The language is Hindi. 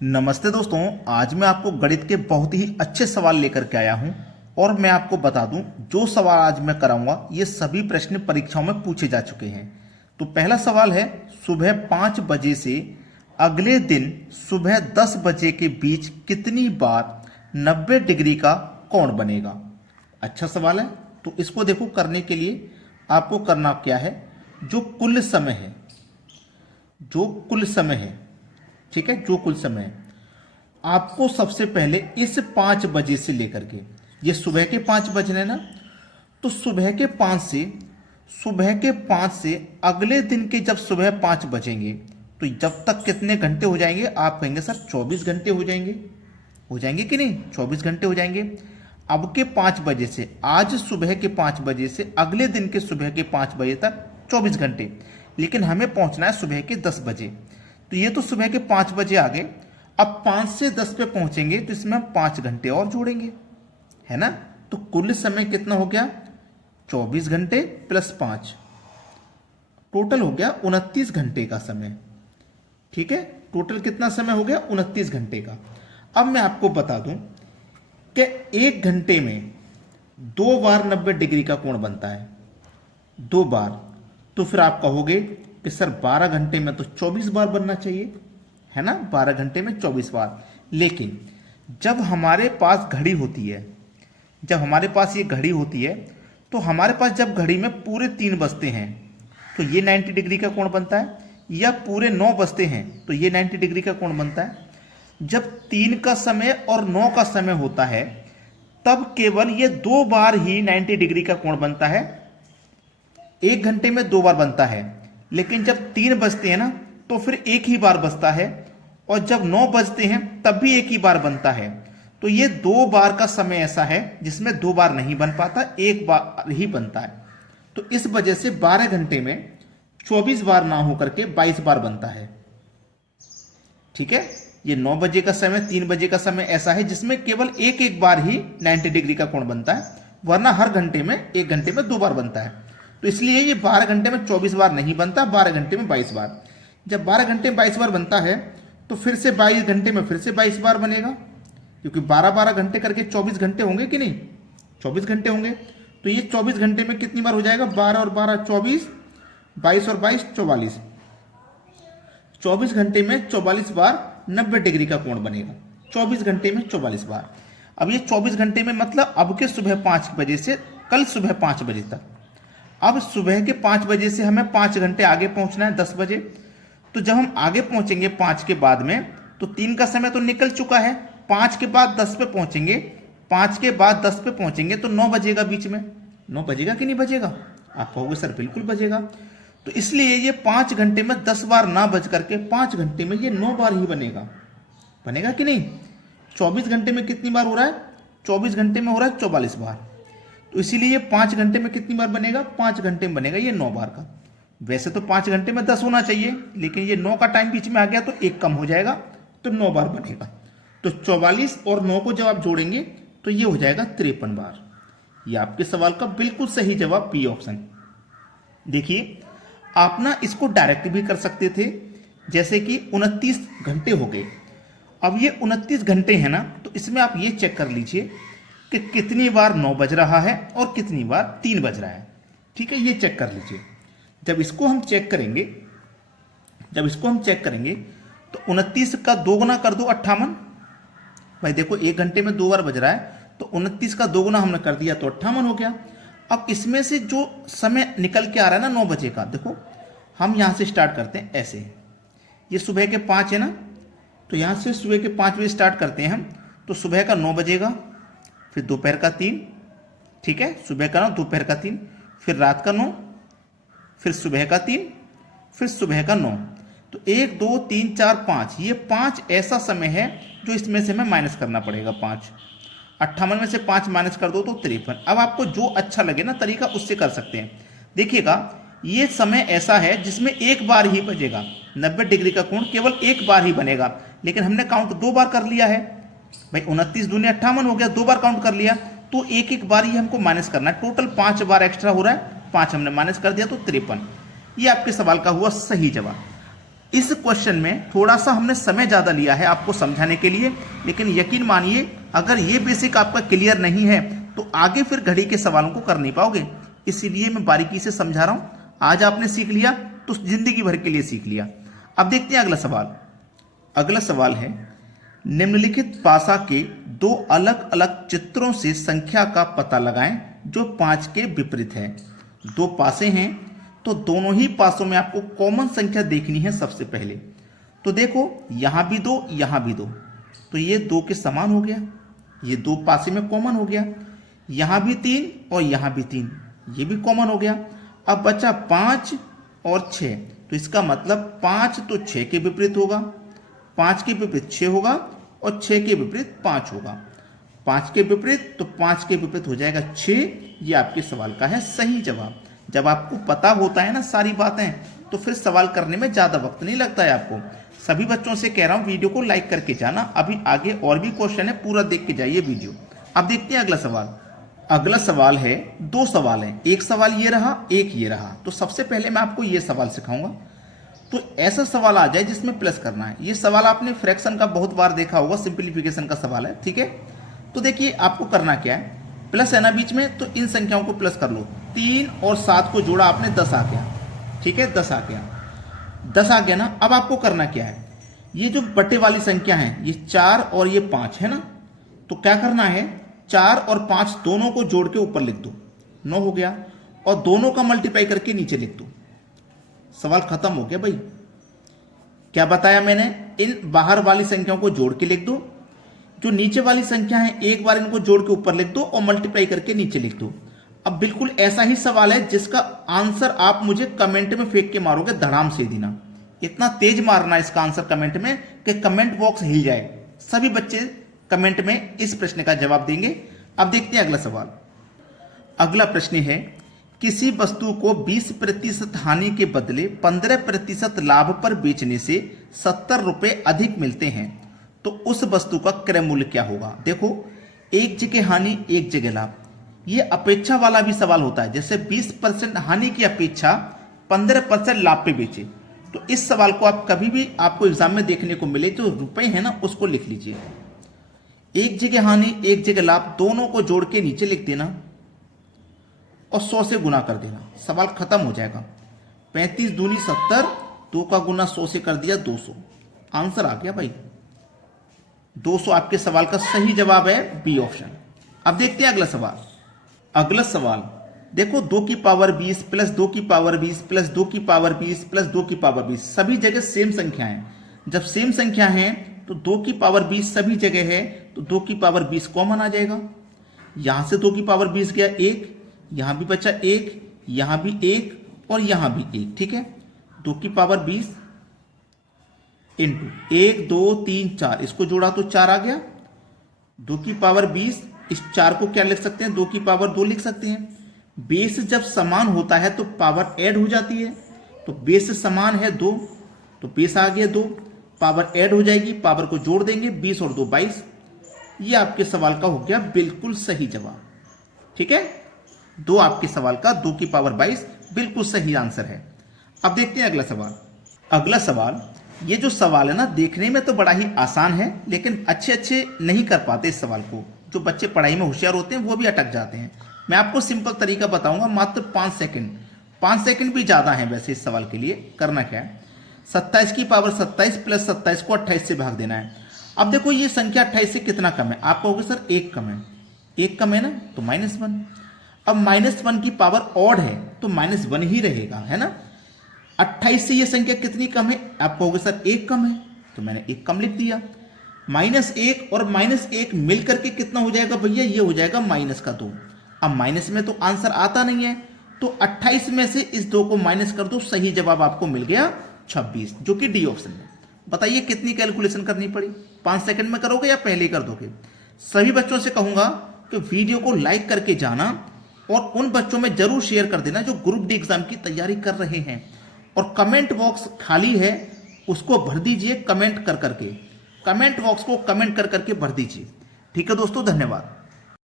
नमस्ते दोस्तों, आज मैं आपको गणित के बहुत ही अच्छे सवाल लेकर के आया हूं और मैं आपको बता दूं जो सवाल आज मैं कराऊंगा ये सभी प्रश्न परीक्षाओं में पूछे जा चुके हैं। तो पहला सवाल है, सुबह 5 बजे से अगले दिन सुबह 10 बजे के बीच कितनी बार 90 डिग्री का कोण बनेगा। अच्छा सवाल है। तो इसको देखो, करने के लिए आपको करना क्या है, जो कुल समय है, ठीक है, जो कुल समय है, आपको सबसे पहले इस 5 बजे से लेकर के, ये सुबह के 5 बज रहे ना, तो सुबह के 5 से अगले दिन के जब सुबह 5 बजेंगे तो जब तक कितने घंटे हो जाएंगे। आप कहेंगे सर 24 घंटे हो जाएंगे कि नहीं, 24 घंटे हो जाएंगे। अब के 5 बजे से, आज सुबह के 5 बजे से अगले दिन के सुबह के 5 बजे तक 24 घंटे, लेकिन हमें पहुंचना है सुबह के 10 बजे। तो ये तो सुबह के 5 बजे आ गए। अब 5 से 10 पे पहुंचेंगे तो इसमें हम 5 घंटे और जोड़ेंगे, है ना। तो कुल समय कितना हो गया, 24 घंटे प्लस 5, टोटल हो गया 29 घंटे का समय। ठीक है, टोटल कितना समय हो गया, 29 घंटे का। अब मैं आपको बता दूं कि 1 घंटे में 2 बार 90 डिग्री का कोण बनता है, 2 बार। तो फिर आप कहोगे कि सर 12 घंटे में तो 24 बार बनना चाहिए, है ना, 12 घंटे में 24 बार। लेकिन जब हमारे पास घड़ी होती है, जब हमारे पास ये घड़ी होती है, तो हमारे पास जब घड़ी में पूरे 3 बजते हैं तो ये 90 डिग्री का कोण बनता है, या पूरे 9 बजते हैं तो ये 90 डिग्री का कोण बनता है। जब 3 का समय और 9 का समय होता है तब केवल ये 2 बार ही 90 डिग्री का कोण बनता है। 1 घंटे में 2 बार बनता है, लेकिन जब 3 बजते हैं ना तो फिर एक ही बार बजता है, और जब 9 बजते हैं तब भी एक ही बार बनता है। तो ये 2 बार का समय ऐसा है जिसमें 2 बार नहीं बन पाता, 1 बार ही बनता है। तो इस वजह से 12 घंटे में 24 बार ना होकर के 22 बार बनता है। ठीक है, ये 9 बजे का समय, 3 बजे का समय ऐसा है जिसमें केवल एक बार ही 90 डिग्री का कोण बनता है, वरना हर घंटे में 1 घंटे में 2 बार बनता है। तो इसलिए ये 12 घंटे में 24 बार नहीं बनता, 12 घंटे में 22 बार। जब 12 घंटे में 22 बार बनता है तो फिर से 22 घंटे में फिर से 22 बार बनेगा, क्योंकि 12-12 घंटे करके 24 घंटे होंगे कि नहीं, 24 घंटे होंगे। तो ये 24 घंटे में कितनी बार हो जाएगा, 12 और 12 24, 22 और 22 44, 24 घंटे में 44 बार 90 डिग्री का कोण बनेगा, 24 घंटे में 44 बार। अब ये 24 घंटे में मतलब अब के सुबह 5 बजे से कल सुबह 5 बजे तक। अब सुबह के 5 बजे से हमें 5 घंटे आगे पहुंचना है, 10 बजे। तो जब हम आगे पहुंचेंगे 5 के बाद में, तो 3 का समय तो निकल चुका है। 5 के बाद 10 पे पहुंचेंगे, 5 के बाद 10 पे पहुंचेंगे तो 9 बजेगा, बीच में 9 बजेगा कि नहीं बजेगा। आप कहोगे सर बिल्कुल बजेगा। तो इसलिए ये 5 घंटे में 10 बार ना बज करके 5 घंटे में ये 9 बार ही बनेगा कि नहीं। 24 घंटे में कितनी बार हो रहा है, 24 घंटे में हो रहा है 44 बार। तो इसीलिए 5 घंटे में कितनी बार बनेगा, 5 घंटे में बनेगा ये 9 बार का। वैसे तो 5 घंटे में 10 होना चाहिए, लेकिन ये 9 का टाइम बीच में आ गया तो 1 कम हो जाएगा, तो 9 बार बनेगा। तो 44 और 9 को जब आप जोड़ेंगे तो ये हो जाएगा 53 बार। ये आपके सवाल का बिल्कुल सही जवाब बी ऑप्शन। देखिए, आप ना इसको डायरेक्ट भी कर सकते थे, जैसे कि 29 घंटे हो गए। अब ये 29 घंटे है ना, तो इसमें आप ये चेक कर लीजिए कि कितनी बार 9 बज रहा है और कितनी बार 3 बज रहा है। ठीक है, ये चेक कर लीजिए। जब इसको हम चेक करेंगे तो 29 का 2 गुना कर दो 58। भाई देखो, 1 घंटे में 2 बार बज रहा है, तो 29 का 2 गुना हमने कर दिया तो 58 हो गया। अब इसमें से जो समय निकल के आ रहा है ना 9 बजे का, देखो हम यहां से स्टार्ट करते हैं ऐसे। ये सुबह के 5 है ना, तो यहां से सुबह के 5 बजे स्टार्ट करते हैं हम। तो सुबह का 9 बजेगा, फिर दोपहर का 3, ठीक है, सुबह का 9, दोपहर का 3, फिर रात का 9, फिर सुबह का 3, फिर सुबह का 9। तो 1 2 3 4 5, ये 5 ऐसा समय है जो इसमें से हमें माइनस करना पड़ेगा। 5, 58 में से 5 माइनस कर दो तो 53। अब आपको जो अच्छा लगे ना तरीका, उससे कर सकते हैं। देखिएगा, ये समय ऐसा है जिसमें 1 बार ही बजेगा, 90 डिग्री का कोण केवल 1 बार ही बनेगा, लेकिन हमने काउंट 2 बार कर लिया है। भाई 29 दूनी 58 हो गया, 2 बार काउंट कर लिया, तो एक बार ही हमको माइनस करना है। टोटल 5 बार एक्स्ट्रा हो रहा है, 5 हमने माइनस कर दिया तो 53। ये आपके सवाल का हुआ सही जवाब। इस क्वेश्चन में थोड़ा सा हमने समय ज़्यादा लिया है आपको समझाने के लिए, लेकिन यकीन मानिए अगर ये बेसिक आपका क्लियर नहीं है तो आगे फिर घड़ी के सवालों को कर नहीं पाओगे। इसीलिए मैं बारीकी से समझा रहा हूँ। आज आपने सीख लिया तो जिंदगी भर के लिए सीख लिया। अब देखते हैं अगला सवाल। अगला सवाल है, निम्नलिखित पासा के दो अलग अलग चित्रों से संख्या का पता लगाएं जो 5 के विपरीत है। दो पासे हैं तो दोनों ही पासों में आपको कॉमन संख्या देखनी है। सबसे पहले तो देखो यहां भी दो, यहां भी दो, तो ये 2 के समान हो गया, ये 2 पासे में कॉमन हो गया। यहां भी 3 और यहां भी 3, ये भी कॉमन हो गया। अब बचा 5 और 6, तो इसका मतलब 5 तो 6 के विपरीत होगा, 5 के विपरीत 6 होगा और 6 के विपरीत 5 होगा। 5 के विपरीत तो 5 के विपरीत हो जाएगा 6। ये आपके सवाल का है सही जवाब। जब आपको पता होता है ना सारी बातें तो फिर सवाल करने में ज़्यादा वक्त नहीं लगता है आपको। सभी बच्चों से कह रहा हूँ वीडियो को लाइक करके जाना। अभी आगे और भी क्वेश्चन है, पूरा देख के जाइए वीडियो। अब देखते हैं अगला सवाल। अगला सवाल है, 2 सवाल हैं, एक सवाल ये रहा, एक ये रहा। तो सबसे पहले मैं आपको ये सवाल सिखाऊंगा। तो ऐसा सवाल आ जाए जिसमें प्लस करना है। ये सवाल आपने फ्रैक्शन का बहुत बार देखा होगा, सिंप्लीफिकेशन का सवाल है, ठीक है। तो देखिए आपको करना क्या है, प्लस है ना बीच में, तो इन संख्याओं को प्लस कर लो। 3 और 7 को जोड़ा आपने, 10 आ गया, ठीक है, 10 आ गया, 10 आ गया ना। अब आपको करना क्या है, ये जो बटे वाली संख्या है, ये 4 और ये 5 है ना, तो क्या करना है, 4 और 5 दोनों को जोड़ के ऊपर लिख दो, 9 हो गया, और दोनों का मल्टीप्लाई करके नीचे लिख दो। सवाल खत्म हो गया भाई। क्या बताया मैंने, इन बाहर वाली संख्याओं को जोड़ के लिख दो, जो नीचे वाली संख्या है एक बार इनको जोड़ के ऊपर लिख दो और मल्टीप्लाई करके नीचे लिख दो। अब बिल्कुल ऐसा ही सवाल है जिसका आंसर आप मुझे कमेंट में फेंक के मारोगे धड़ाम से देना। इतना तेज मारना इसका आंसर कमेंट में कि कमेंट बॉक्स हिल जाए। सभी बच्चे कमेंट में इस प्रश्न का जवाब देंगे। अब देखते हैं अगला सवाल। अगला प्रश्न है, किसी वस्तु को 20% हानि के बदले 15% लाभ पर बेचने से 70 रुपए अधिक मिलते हैं, तो उस वस्तु का क्रय मूल्य क्या होगा। देखो, एक जगह हानि एक जगह लाभ, ये अपेक्षा वाला भी सवाल होता है। जैसे 20% हानि की अपेक्षा 15% लाभ पे बेचे, तो इस सवाल को आप कभी भी आपको एग्जाम में देखने को मिले जो रुपए है ना उसको लिख लीजिए। एक जगह हानि एक जगह लाभ, दोनों को जोड़ के नीचे लिख देना और 100 से गुना कर देना, सवाल खत्म हो जाएगा। 35 दूनी 70, 2 का गुना 100 से कर दिया 200, आंसर आ गया भाई। 200 आपके सवाल का सही जवाब है, बी ऑप्शन। अब देखते हैं अगला सवाल। अगला सवाल देखो, 2 की पावर 20 प्लस 2 की पावर 20 प्लस 2 की पावर 20 प्लस 2 की पावर 20, सभी जगह सेम संख्या है। जब सेम संख्या है तो 2 की पावर 20 सभी जगह है, तो 2 की पावर 20 कॉमन आ जाएगा। यहां से 2 की पावर 20 गया 1, यहां भी बचा 1, यहां भी 1 और यहां भी 1, ठीक है। 2 की पावर 20 इंटू 1 2 3 4, इसको जोड़ा तो 4 आ गया। 2 की पावर 20, इस 4 को क्या लिख सकते हैं, 2 की पावर 2 लिख सकते हैं। बेस जब समान होता है तो पावर ऐड हो जाती है, तो बेस समान है 2, तो बेस आ गया 2, पावर ऐड हो जाएगी, पावर को जोड़ देंगे, 20 और 2 22। ये आपके सवाल का हो गया बिल्कुल सही जवाब, ठीक है। 2 आपके सवाल का 2 की पावर 22 बिल्कुल सही आंसर है। अब देखते हैं अगला सवाल। अगला सवाल, ये जो सवाल है ना देखने में तो बड़ा ही आसान है, लेकिन अच्छे नहीं कर पाते इस सवाल को। जो बच्चे पढ़ाई में होशियार होते हैं वो भी अटक जाते हैं। मैं आपको सिंपल तरीका बताऊंगा, मात्र 5 सेकंड, 5 सेकंड भी ज़्यादा है वैसे इस सवाल के लिए। करना क्या है, 27 की पावर 27 प्लस 27 को 28 से भाग देना है। अब देखो ये संख्या 28 से कितना कम है, आप कहोगे सर 1 कम है, 1 कम है ना, तो -1। अब -1 की पावर ऑड है तो -1 ही रहेगा, है ना। 28 से ये संख्या कितनी कम है, आप कहोगे सर 1 कम है, तो मैंने 1 कम लिख दिया। -1 और -1 मिलकर के कितना हो जाएगा भैया, ये हो जाएगा -2। अब माइनस में तो आंसर आता नहीं है, तो 28 में से इस 2 को माइनस कर दो, सही जवाब आपको मिल गया 26, जो कि डी ऑप्शन है। बताइए कितनी कैलकुलेशन करनी पड़ी, 5 सेकंड में करोगे या पहले ही कर दोगे। सभी बच्चों से कहूंगा कि वीडियो को लाइक करके जाना और उन बच्चों में जरूर शेयर कर देना जो ग्रुप डी एग्जाम की तैयारी कर रहे हैं। और कमेंट बॉक्स खाली है, उसको भर दीजिए कमेंट कर करके, कमेंट बॉक्स को कमेंट कर करके भर दीजिए। ठीक है दोस्तों, धन्यवाद।